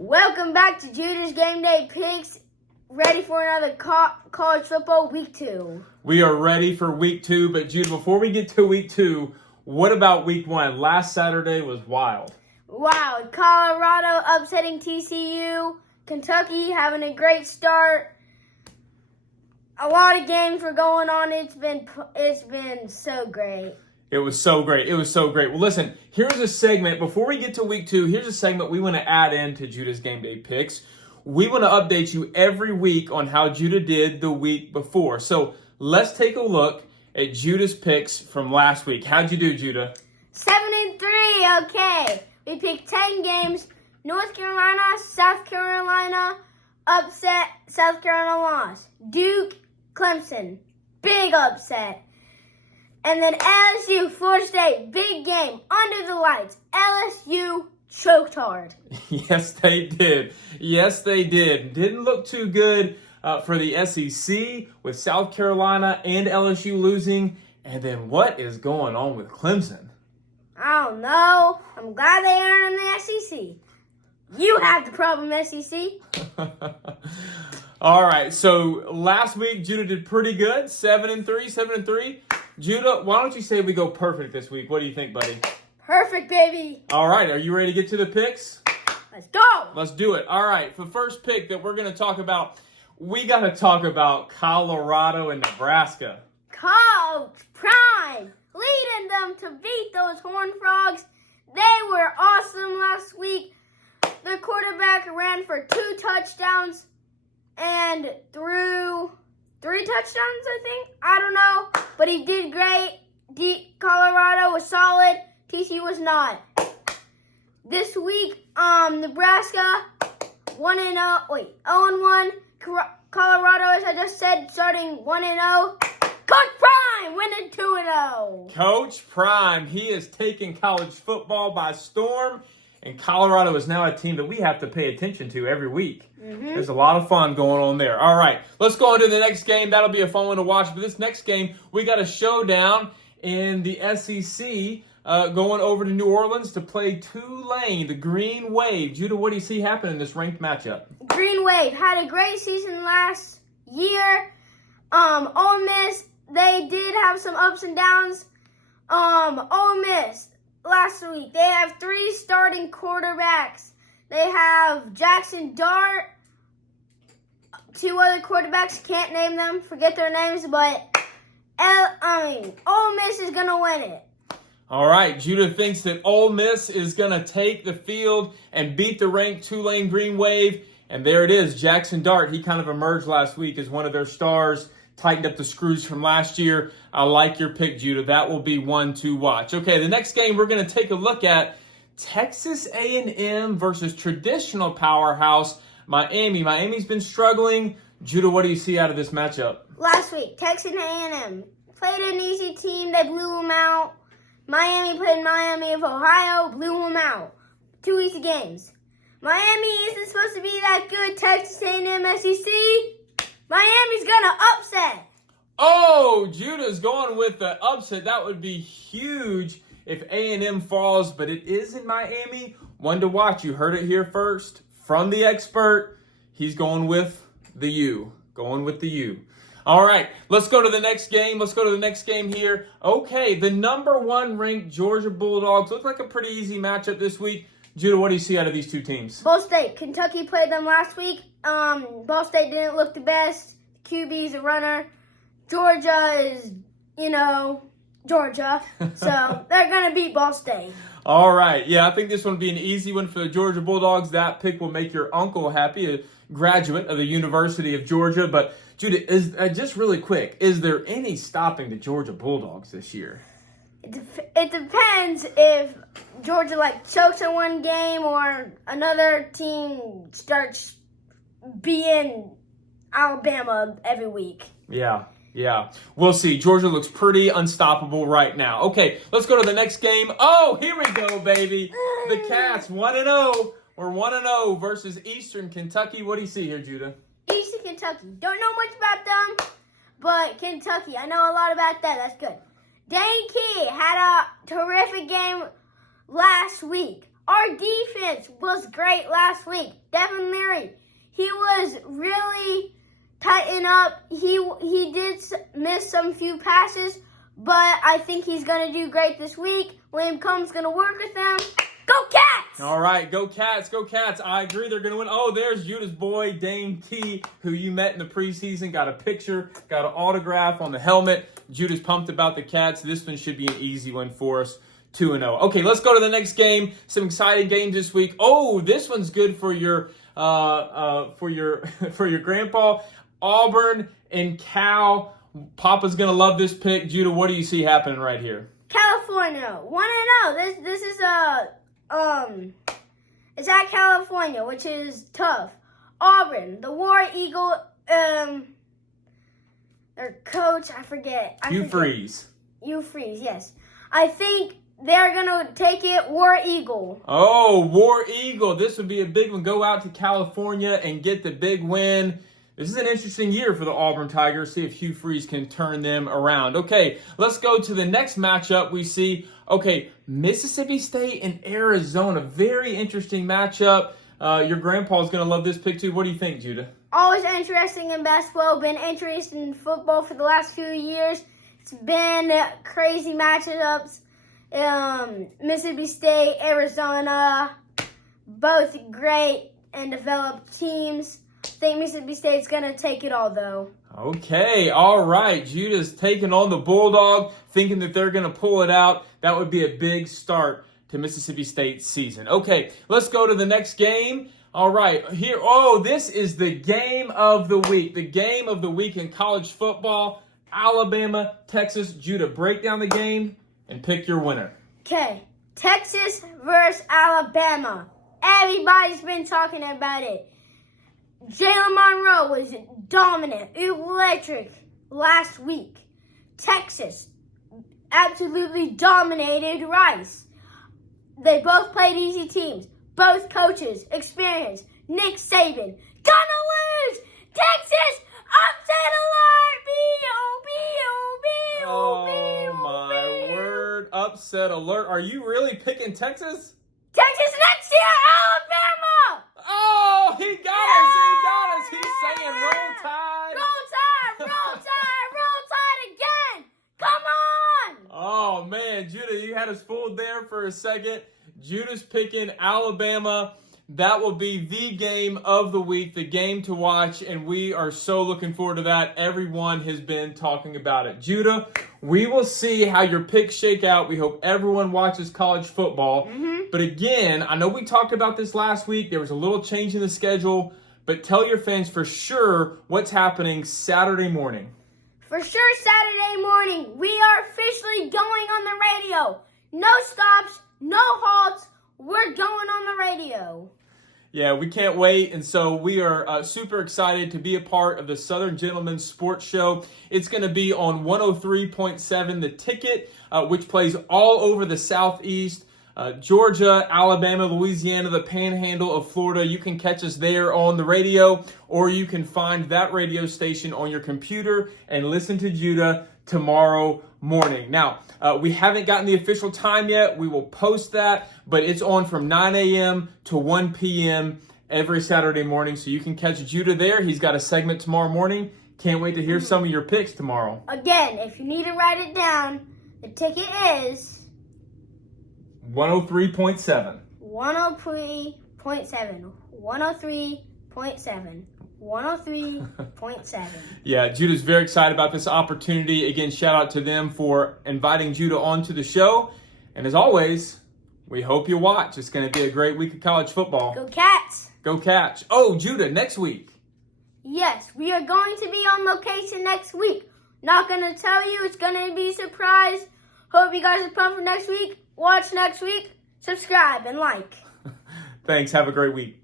Welcome back to Judah's Game Day Picks. Ready for another college football week 2. We are ready for week 2, but Judah, before we get to week 2, what about week 1? Last Saturday was wild. Wow, Colorado upsetting TCU. Kentucky having a great start. A lot of games were going on. It's been so great. It was so great. Well, listen, here's a segment. Before we get to week 2, here's a segment we want to add into Judah's Game Day Picks. We want to update you every week on how Judah did the week before. So let's take a look at Judah's picks from last week. How'd you do, Judah? 7-3, okay. We picked 10 games. North Carolina, South Carolina, upset, South Carolina lost. Duke, Clemson, big upset. And then LSU, Florida State, big game, under the lights. LSU choked hard. Yes, they did. Didn't look too good for the SEC with South Carolina and LSU losing. And then what is going on with Clemson? I don't know. I'm glad they aren't in the SEC. You have the problem, SEC. All right, so last week Judah did pretty good, 7-3. Judah, why don't you say we go perfect this week? What do you think, buddy? Perfect, baby. All right, are you ready to get to the picks? Let's go. Let's do it. All right, for the first pick that we're going to talk about, we got to talk about Colorado and Nebraska. Coach Prime leading them to beat those Horned Frogs. They were awesome last week. Their quarterback ran for 2 touchdowns and threw 3 touchdowns, I think. I don't know. But he did great. Colorado was solid. TCU was not. This week, Nebraska 0-1. Colorado, as I just said, starting 1-0. Coach Prime winning 2-0. Coach Prime, he is taking college football by storm. And Colorado is now a team that we have to pay attention to every week. There's a lot of fun going on there. All right, let's go on to the next game. That'll be a fun one to watch. But this next game, we got a showdown in the SEC going over to New Orleans to play Tulane, the Green Wave. Judah, what do you see happen in this ranked matchup? Green Wave had a great season last year. Ole Miss, they did have some ups and downs. Ole Miss, last week, they have 3 starting quarterbacks. They have Jackson Dart, 2 other quarterbacks, can't name them, forget their names, but Ole Miss is going to win it. All right, Judah thinks that Ole Miss is going to take the field and beat the ranked Tulane Green Wave. And there it is, Jackson Dart. He kind of emerged last week as one of their stars, tightened up the screws from last year. I like your pick, Judah. That will be one to watch. Okay, the next game we're going to take a look at, Texas A&M versus traditional powerhouse Miami. Miami's been struggling. Judah, what do you see out of this matchup? Last week, Texas A&M played an easy team. They blew them out. Miami played Miami of Ohio, blew them out. 2 easy games. Miami isn't supposed to be that good. Texas A&M SEC. Miami's going to upset. Oh, Judah's going with the upset. That would be huge if A&M falls, but it is in Miami. One to watch. You heard it here first from the expert. He's going with the U. All right, let's go to the next game. Here. Okay, the number 1 ranked Georgia Bulldogs look like a pretty easy matchup this week. Judah, what do you see out of these 2 teams? Ball State. Kentucky played them last week. Ball State didn't look the best. QB's a runner. Georgia is, Georgia. So they're going to beat Ball State. All right. Yeah, I think this one will be an easy one for the Georgia Bulldogs. That pick will make your uncle happy, a graduate of the University of Georgia. But, Judah, just really quick, is there any stopping the Georgia Bulldogs this year? It depends if Georgia, chokes in one game or another team starts being Alabama every week. Yeah. We'll see. Georgia looks pretty unstoppable right now. Okay, let's go to the next game. Oh, here we go, baby. The Cats, 1-0. We're 1-0 versus Eastern Kentucky. What do you see here, Judah? Eastern Kentucky. Don't know much about them, but Kentucky, I know a lot about that. That's good. Dane Key had a terrific game last week. Our defense was great last week. Devin Leary, he was really tightened up. He did miss some few passes, but I think he's going to do great this week. Liam Combs going to work with them. Go Cats! All right, go Cats, go Cats. I agree, they're going to win. Oh, there's Judah's boy, Dane T, who you met in the preseason. Got a picture, got an autograph on the helmet. Judah's pumped about the Cats. This one should be an easy one for us. 2-0. Okay, let's go to the next game. Some exciting games this week. Oh, this one's good for your for your grandpa. Auburn and Cal. Papa's gonna love this pick. Judah, what do you see happening right here? California 1-0. This is it's at California, which is tough. Auburn, the War Eagle, their coach, I forget. Hugh Freeze, yes. I think they're going to take it War Eagle. Oh, War Eagle. This would be a big one. Go out to California and get the big win. This is an interesting year for the Auburn Tigers. See if Hugh Freeze can turn them around. Okay, let's go to the next matchup we see. Okay, Mississippi State and Arizona. Very interesting matchup. Your grandpa's going to love this pick too. What do you think, Judah? Always interesting in basketball. Been interested in football for the last few years. It's been crazy matchups. Mississippi State, Arizona, both great and developed teams. I think Mississippi State's going to take it all, though. Okay, all right. Judah's taking on the Bulldog, thinking that they're going to pull it out. That would be a big start to Mississippi State's season. Okay, let's go to the next game. All right, here. Oh, this is the game of the week. The game of the week in college football. Alabama, Texas. Judah, break down the game and pick your winner. Okay, Texas versus Alabama. Everybody's been talking about it. Jalen Monroe was dominant, electric last week. Texas absolutely dominated Rice. They both played easy teams. Both coaches, experience. Nick Saban, gonna lose. Texas, upset alert. B-O-B-O-B-O-B-O-B. Oh, my word. Upset alert. Are you really picking Texas? Texas next year, Alabama. Oh, he got us. He got us. He's saying roll tide. Roll tide, roll tide, roll tide again. Come on. Oh, man. Judah, you had us fooled there for a second. Judah's picking Alabama. That will be the game of the week, the game to watch, and we are so looking forward to that. Everyone has been talking about it. Judah, we will see how your picks shake out. We hope everyone watches college football. But again, I know we talked about this last week. There was a little change in the schedule, but tell your fans for sure what's happening Saturday morning. For sure, Saturday morning, we are officially going on the radio. No stops, no halts. We're going on the radio. Yeah, we can't wait, and so we are super excited to be a part of the Southern Gentlemen Sports Show. It's going to be on 103.7 The Ticket, which plays all over the Southeast, Georgia, Alabama, Louisiana, the Panhandle of Florida. You can catch us there on the radio, or you can find that radio station on your computer and listen to Judah tomorrow morning. Now, we haven't gotten the official time yet. We will post that, but it's on from 9 a.m. to 1 p.m. every Saturday morning, so you can catch Judah there. He's got a segment tomorrow morning. Can't wait to hear some of your picks tomorrow. Again, if you need to write it down, the ticket is 103.7. 103.7. 103.7. 103.7. Yeah, Judah's very excited about this opportunity. Again, shout out to them for inviting Judah onto the show. And as always, we hope you watch. It's going to be a great week of college football. Go Cats. Go Catch. Oh, Judah, next week. Yes, we are going to be on location next week. Not going to tell you. It's going to be a surprise. Hope you guys are pumped for next week. Watch next week. Subscribe and like. Thanks. Have a great week.